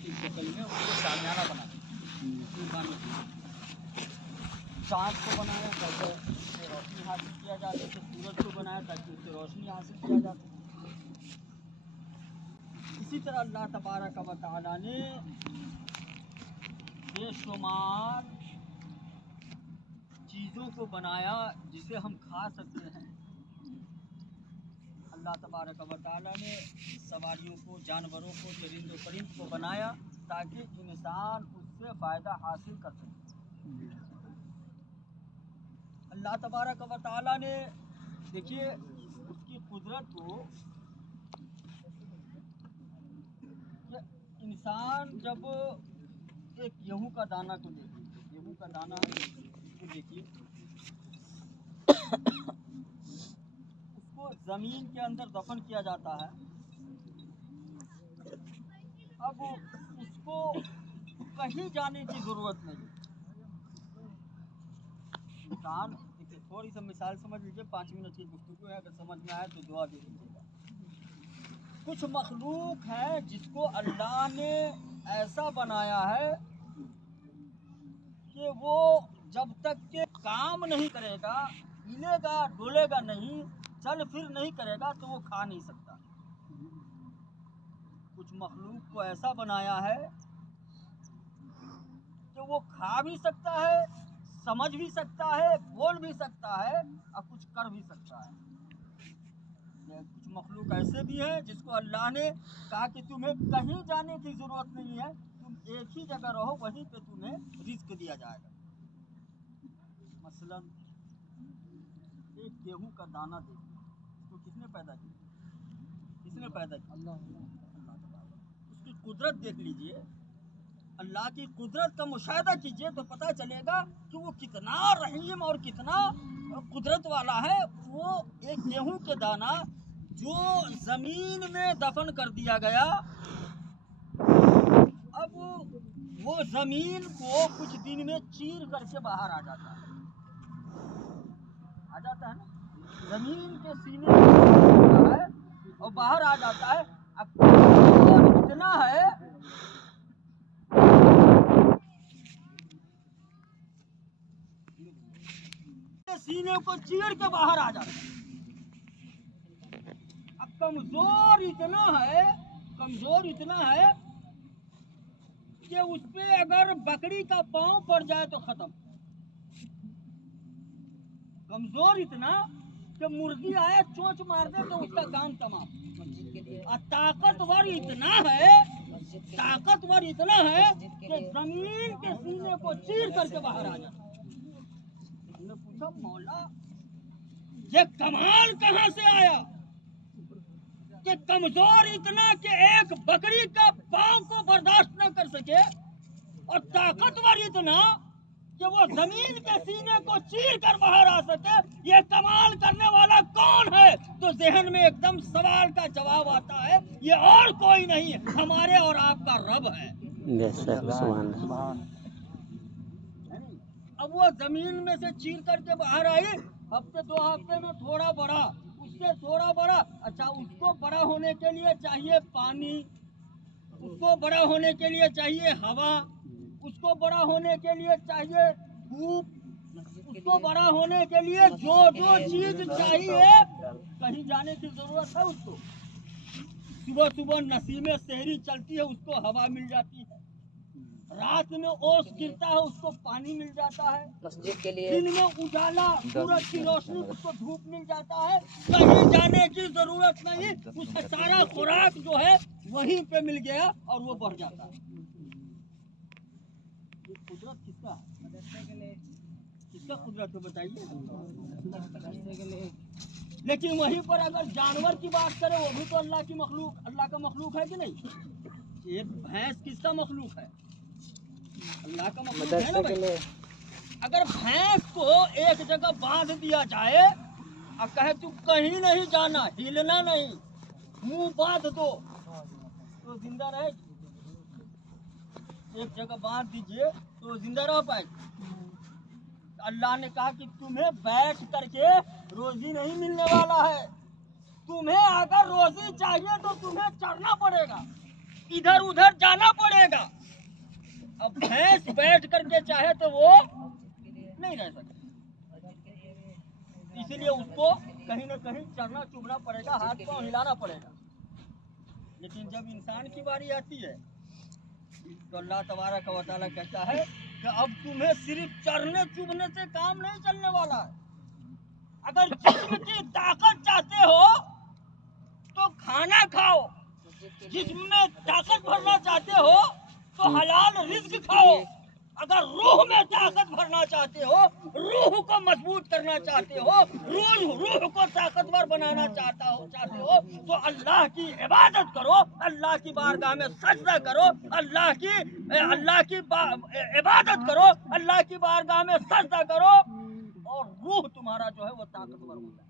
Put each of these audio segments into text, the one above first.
की शक्ल में उसको सामियाना बनाया, चाँद को बनाया ताकि उससे रोशनी हासिल किया जा सके, सूरज को बनाया ताकि उससे रोशनी हासिल किया जा सके। इसी तरह अल्लाह तबारक व तआला ने बेशुमार चीज़ों को बनाया जिसे हम खा सकते हैं। अल्लाह तबारक व तआला ने सवारियों को, जानवरों को, चरिंदों परिंद को बनाया ताकि इंसान उससे फ़ायदा हासिल कर सके। अल्लाह तबारक व तआला ने देखिए उसकी कुदरत को कि इंसान जब एक गेहूं का दाना को देखिए, गेहूं का दाना को देखिए, उसको ज़मीन के अंदर दफन किया जाता है। अब उसको कहीं जाने की ज़रूरत नहीं। इंसान देखिए, थोड़ी सी मिसाल समझ लीजिए, 5 मिनट की गुफ्तगू है, अगर समझ में आए तो दुआ दे दीजिएगा। कुछ मखलूक है जिसको अल्लाह ने ऐसा बनाया है कि वो जब तक के काम नहीं करेगा, हिलेगा डोलेगा नहीं, चल फिर नहीं करेगा तो वो खा नहीं सकता। कुछ मखलूक को ऐसा बनाया है कि वो खा भी सकता है, समझ भी सकता है, बोल भी सकता है और कुछ कर भी सकता है। कुछ मखलूक ऐसे भी हैं जिसको अल्लाह ने कहा कि तुम्हें कहीं जाने की ज़रूरत नहीं है, तुम एक ही जगह रहो, वहीं पे तुम्हें रिस्क दिया जाएगा। मसलन एक गेहूं का दाना देखिए, उसको किसने पैदा किया? किसने पैदा किया? अल्लाह। उसकी कुदरत देख लीजिए, अल्लाह की कुदरत का मुशाहिदा कीजिए तो पता चलेगा कि वो कितना रहीम और कितना कुदरत वाला है। वो एक गेहूं के दाना जो ज़मीन में दफन कर दिया गया, अब वो ज़मीन को कुछ दिन में चीर करके बाहर आ जाता है। है ना, ज़मीन के सीने में है और बाहर आ जाता है। अब इतना है सीने को चीर के बाहर आ जाता है। अब कमजोर इतना है कि उस पे अगर बकरी का पांव पड़ जाए तो खत्म। कमजोर इतना कि मुर्गी आए चोंच मार दे तो उसका काम तमाम। और ताकतवर इतना है कि जमीन के सीने को चीर करके बाहर आ जाता है। हमने पूछा, मौला ये कमाल कहाँ से आया कि कमजोर इतना कि एक बकरी का पांव को बर्दाश्त न कर सके, और ताकतवर इतना कि वो जमीन के सीने को चीर कर बाहर आ सके। ये कमाल करने वाला कौन है? तो जहन में एकदम सवाल का जवाब आता है, ये और कोई नहीं, हमारे और आपका रब है। अब वो जमीन में से चीर करके बाहर आई, हफ्ते 2 हफ्ते में थोड़ा बड़ा, उससे थोड़ा बड़ा। अच्छा, उसको बड़ा होने के लिए चाहिए पानी, उसको बड़ा होने के लिए चाहिए हवा, उसको बड़ा होने के लिए चाहिए धूप, उसको बड़ा होने के लिए जो चीज चाहिए, कहीं जाने की जरूरत है उसको? सुबह सुबह नसीमे शहरी चलती है, उसको हवा मिल जाती है। रात में ओस गिरता है, उसको पानी मिल जाता है। मस्जिद के लिए दिन में उजाला, सूरज की रोशनी, उसको धूप मिल जाता है। कहीं जाने की जरूरत नहीं, उसका सारा खुराक जो है वहीं पे मिल गया और वो बढ़ जाता है। ये कुदरत किसका है? किसका कुदरत है बताइए? लेकिन वहीं पर अगर जानवर की बात करें, वो भी तो अल्लाह का मखलूक है कि नहीं? एक भैंस किसका मखलूक है? अल्लाह का मखलूक है ना भाई। अगर भैंस को एक जगह बांध दिया जाए और कहे तू कहीं नहीं जाना, हिलना नहीं, मुंह बांध दो, तो जिंदा रहेगी? एक जगह बांध दीजिए तो जिंदा रह पाएगी? अल्लाह ने कहा कि तुम्हें बैठ करके रोजी नहीं मिलने वाला है। तुम्हें अगर रोजी चाहिए तो तुम्हें चढ़ना पड़ेगा, इधर उधर जाना पड़ेगा, अब भैंस बैठ करके चाहे तो वो नहीं रह सकती, इसलिए उसको कहीं न कहीं चढ़ना चुभना पड़ेगा, हाथ पांव हिलाना पड़ेगा। लेकिन जब इंसान की बारी आती है तो अल्लाह तबारक व तआला कहता है कि अब तुम्हें सिर्फ चढ़ने चुभने से काम नहीं चलने वाला है। अगर जिस्म की ताकत चाहते हो तो खाना खाओ, जिस्म में ताकत भरना चाहते हो तो हलाल रिज्क खाओ। अगर रूह में ताकत भरना चाहते हो, रूह को मजबूत करना चाहते हो, रूह को ताकतवर बनाना चाहते हो तो अल्लाह की इबादत करो, अल्लाह की बारगाह में सजदा करो, अल्लाह की इबादत करो, अल्लाह की बारगाह में सजदा करो और रूह तुम्हारा जो है वो ताकतवर हो जाए।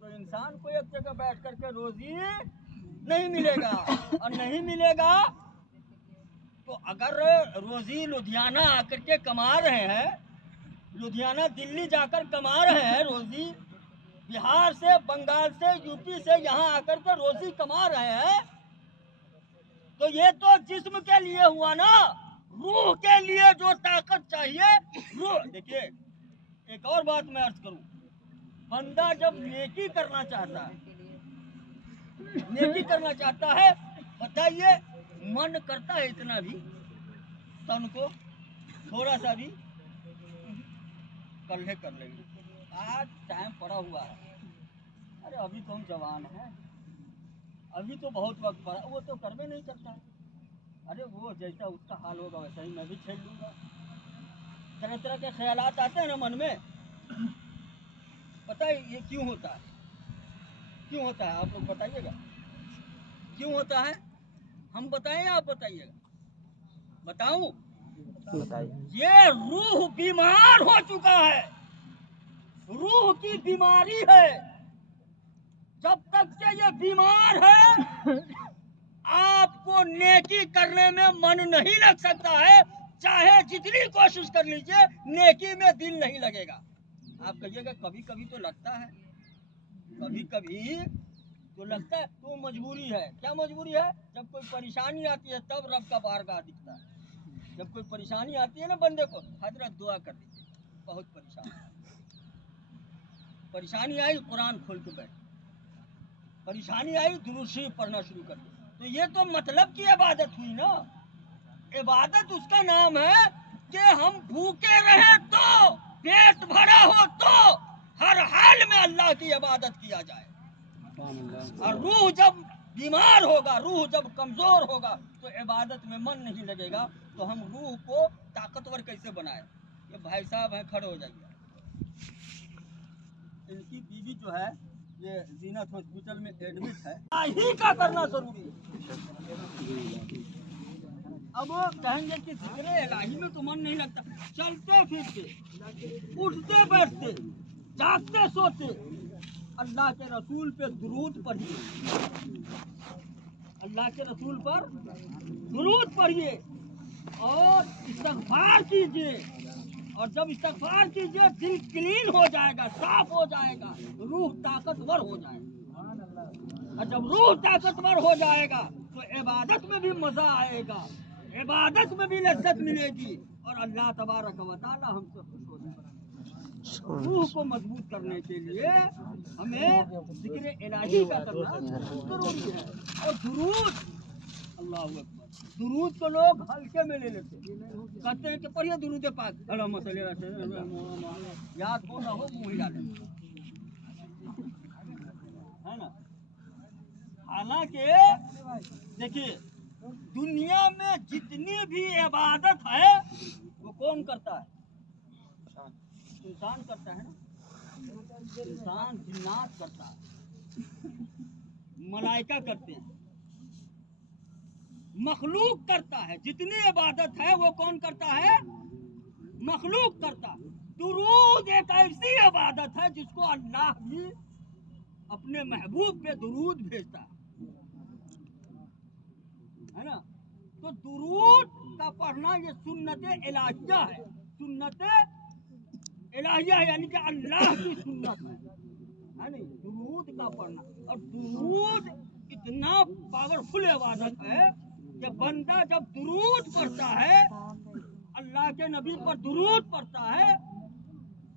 तो इंसान को एक जगह बैठ करके रोजी नहीं मिलेगा, और नहीं मिलेगा तो अगर रोजी लुधियाना आकर के कमा रहे हैं, लुधियाना दिल्ली जाकर कमा रहे हैं रोजी, बिहार से बंगाल से यूपी से यहाँ आकर के रोजी कमा रहे हैं, तो ये तो जिस्म के लिए हुआ ना, रूह के लिए जो ताकत चाहिए रूह। देखिए एक और बात मैं अर्ज करूं, बंदा जब नेकी करना चाहता है बताइए, मन करता है इतना भी तन को थोड़ा सा भी कल कर लेंगे, आज टाइम पड़ा हुआ है, अरे अभी तो हम जवान हैं, अभी तो बहुत वक्त पड़ा, वो तो करवे नहीं करता है। अरे वो जैसा उसका हाल होगा वैसा ही मैं भी खेल लूँगा। तरह तरह के ख्यालात आते हैं ना मन में। पता है ये क्यों होता है? क्यों होता है आप लोग बताइएगा, क्यों होता है? हम बताएं आप बताइएगा? बताऊं? ये रूह बीमार हो चुका है, रूह की बीमारी है। जब तक से ये बीमार है आपको नेकी करने में मन नहीं लग सकता है, चाहे जितनी कोशिश कर लीजिए नेकी में दिल नहीं लगेगा। आप कहिएगा कभी कभी तो लगता है, कभी कभी तो लगता है, तो मजबूरी है। क्या मजबूरी है? जब कोई परेशानी आती है तब रब का बारगाह दिखता है। जब कोई परेशानी आती है ना बंदे को, हजरत दुआ कर दीजिए, बहुत परेशानी आई कुरान खोल के बैठ, परेशानी आई दुरूद शरीफ पढ़ना शुरू कर दिया, तो ये तो मतलब की इबादत हुई ना। इबादत उसका नाम है कि हम भूखे रहे तो, पेट भरा हो तो हर हाल में अल्लाह की इबादत किया जाए। और रूह जब बीमार होगा, रूह जब कमजोर होगा तो इबादत में मन नहीं लगेगा। तो हम रूह को ताकतवर कैसे बनाए? ये भाई साहब हैं, खड़े हो जाइए। इनकी बीवी जो है ये जीनत हॉस्पिटल में एडमिट है, ही का करना जरूरी है। अब वो कहेंगे कि जिक्र इलाही में तो मन नहीं लगता, चलते फिरते उठते बैठते जागते सोते अल्लाह के रसूल पे दुरूद पढ़िए, अल्लाह के रसूल पर दुरूद पढ़िए और इस्तग़फ़ार कीजिए। और जब इस्तग़फ़ार कीजिए दिल क्लीन हो जाएगा, साफ हो जाएगा, रूह ताकतवर हो जाएगा। और जब रूह ताकतवर हो जाएगा तो इबादत में भी मजा आएगा, इबादत में भी लज्जत मिलेगी और अल्लाह तबारक व तआला हमसे खुश हो जाएगा। रूह को मजबूत करने के लिए हमें जिक्र इलाही का करना जरूरी है। और दुरूद, अल्लाह अकबर, दुरूद को लोग हल्के में ले लेते, कहते हैं कि पढ़िए दुरूद पाक, याद हो ना हो मुँह हिला लेते, है ना। हालांकि देखिए दुनिया में जितनी भी इबादत है वो कौन करता है? इंसान करता है ना, इंसान जिन्नात करता है, मलाइका करते हैं, मखलूक करता है। जितनी इबादत है वो कौन करता है? मखलूक करता है। दुरूद एक ऐसी इबादत है जिसको अल्लाह भी अपने महबूब पे दुरूद भेजता है ना। तो दुरूद का पढ़ना ये सुन्नत इलाहिया है, सुन्नत इलाहिया यानी कि अल्लाह की सुन्नत है नहीं, दुरूद का पढ़ना। और दुरूद इतना पावरफुल इबादत है کہ بندہ جب درود پڑھتا ہے، اللہ کے نبی پر درود پڑھتا ہے،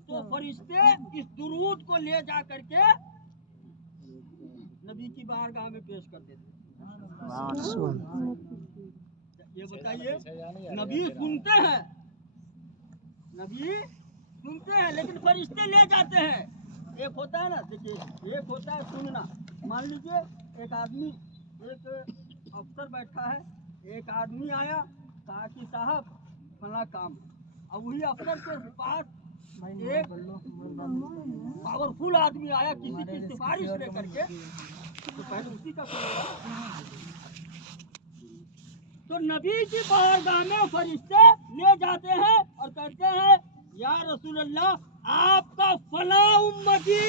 تو فرشتے اس درود کو لے جا کر کے نبی کی بارگاہ میں پیش کرتے تھے۔ یہ بتائیے، نبی سنتے ہیں، نبی سنتے ہیں، لیکن فرشتے لے جاتے ہیں۔ ایک ہوتا ہے نا، دیکھیے، ایک ہوتا ہے سننا۔ مان لیجیے ایک آدمی، ایک افسر بیٹھا ہے، ایک آدمی آیا، کہا کہ صاحب فلاں کام، اب وہی افسر کے پاس ایک پاورفل آدمی آیا کسی کی سفارش لے کر کے، تو پہلے اسی کا سننا۔ تو نبی کی بارگاہ میں فرشتے لے جاتے ہیں اور کہتے ہیں یا رسول اللہ آپ کا فلاں امتی،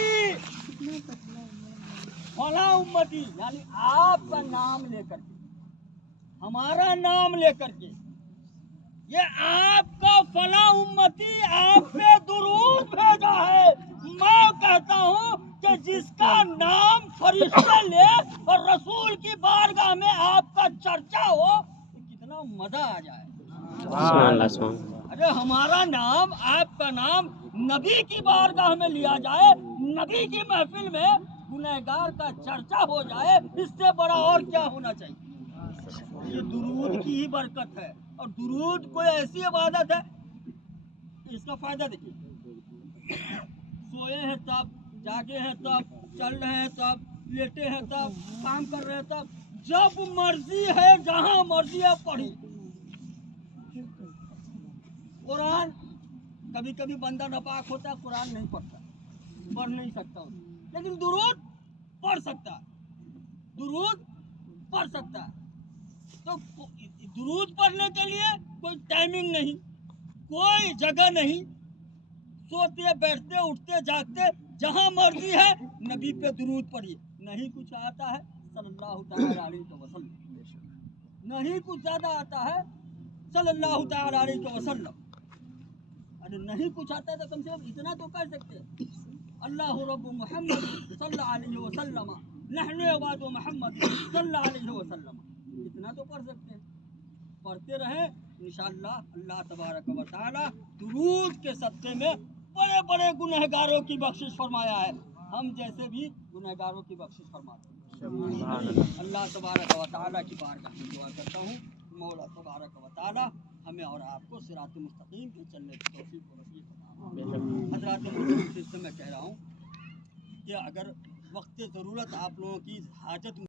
فلاں امتی یعنی آپ کا نام لے کر کے، ہمارا نام لے کر کے، یہ آپ کا فلاں امتی آپ پہ درود بھیجا ہے۔ میں کہتا ہوں کہ جس کا نام فرشتے لے اور رسول کی بارگاہ میں آپ کا چرچا ہو تو کتنا مزہ آ جائے۔ ارے ہمارا نام، آپ کا نام نبی کی بارگاہ میں لیا جائے، نبی کی محفل میں گنہگار کا چرچا ہو جائے، اس سے بڑا اور کیا ہونا چاہیے؟ یہ درود کی ہی برکت ہے، اور درود کوئی ایسی عبادت ہے، اس کا فائدہ دیکھیے، سوئے ہیں تب، جاگے ہیں تب، چل رہے ہیں تب، لیٹے ہیں تب، کام کر رہے ہیں تب، جب مرضی ہے جہاں مرضی ہے پڑھی۔ قرآن کبھی کبھی بندہ ناپاک ہوتا ہے، قرآن نہیں پڑھتا، پڑھ نہیں سکتا، لیکن درود پڑھ سکتا ہے، درود پڑھ سکتا ہے۔ تو درود پڑھنے کے لیے کوئی ٹائمنگ نہیں، کوئی جگہ نہیں، سوتے بیٹھتے اٹھتے جاگتے جہاں مرضی ہے نبی پہ درود پڑھیے۔ نہیں کچھ آتا ہے صلی اللہ تعالی علیہ وسلم، نہیں کچھ زیادہ آتا ہے صلی اللہ تعالی علیہ وسلم، ارے نہیں کچھ آتا ہے تو کم سے کم اتنا تو کر سکتے ہیں، اللہ رب محمد صلی اللہ علیہ وسلم، نحن عباد محمد صلی اللہ علیہ وسلم، اتنا تو پڑھ سکتے ہیں۔ پڑھتے رہیں انشاءاللہ اللہ تبارک و تعالی درود کے صدقے میں بڑے بڑے گنہگاروں کی بخشش فرمایا ہے، ہم جیسے بھی گنہگاروں کی بخشش فرماتے ہیں۔ اللہ تبارک و تعالی کی بارگاہ میں دعا کرتا ہوں، مولا تبارک و تعالی ہمیں اور آپ کو صراط مستقیم پہ چلنے کی توفیق و نصیب فرمائے۔ حضرات محترم سے میں کہہ رہا ہوں کہ اگر وقت ضرورت آپ لوگوں کی حاجت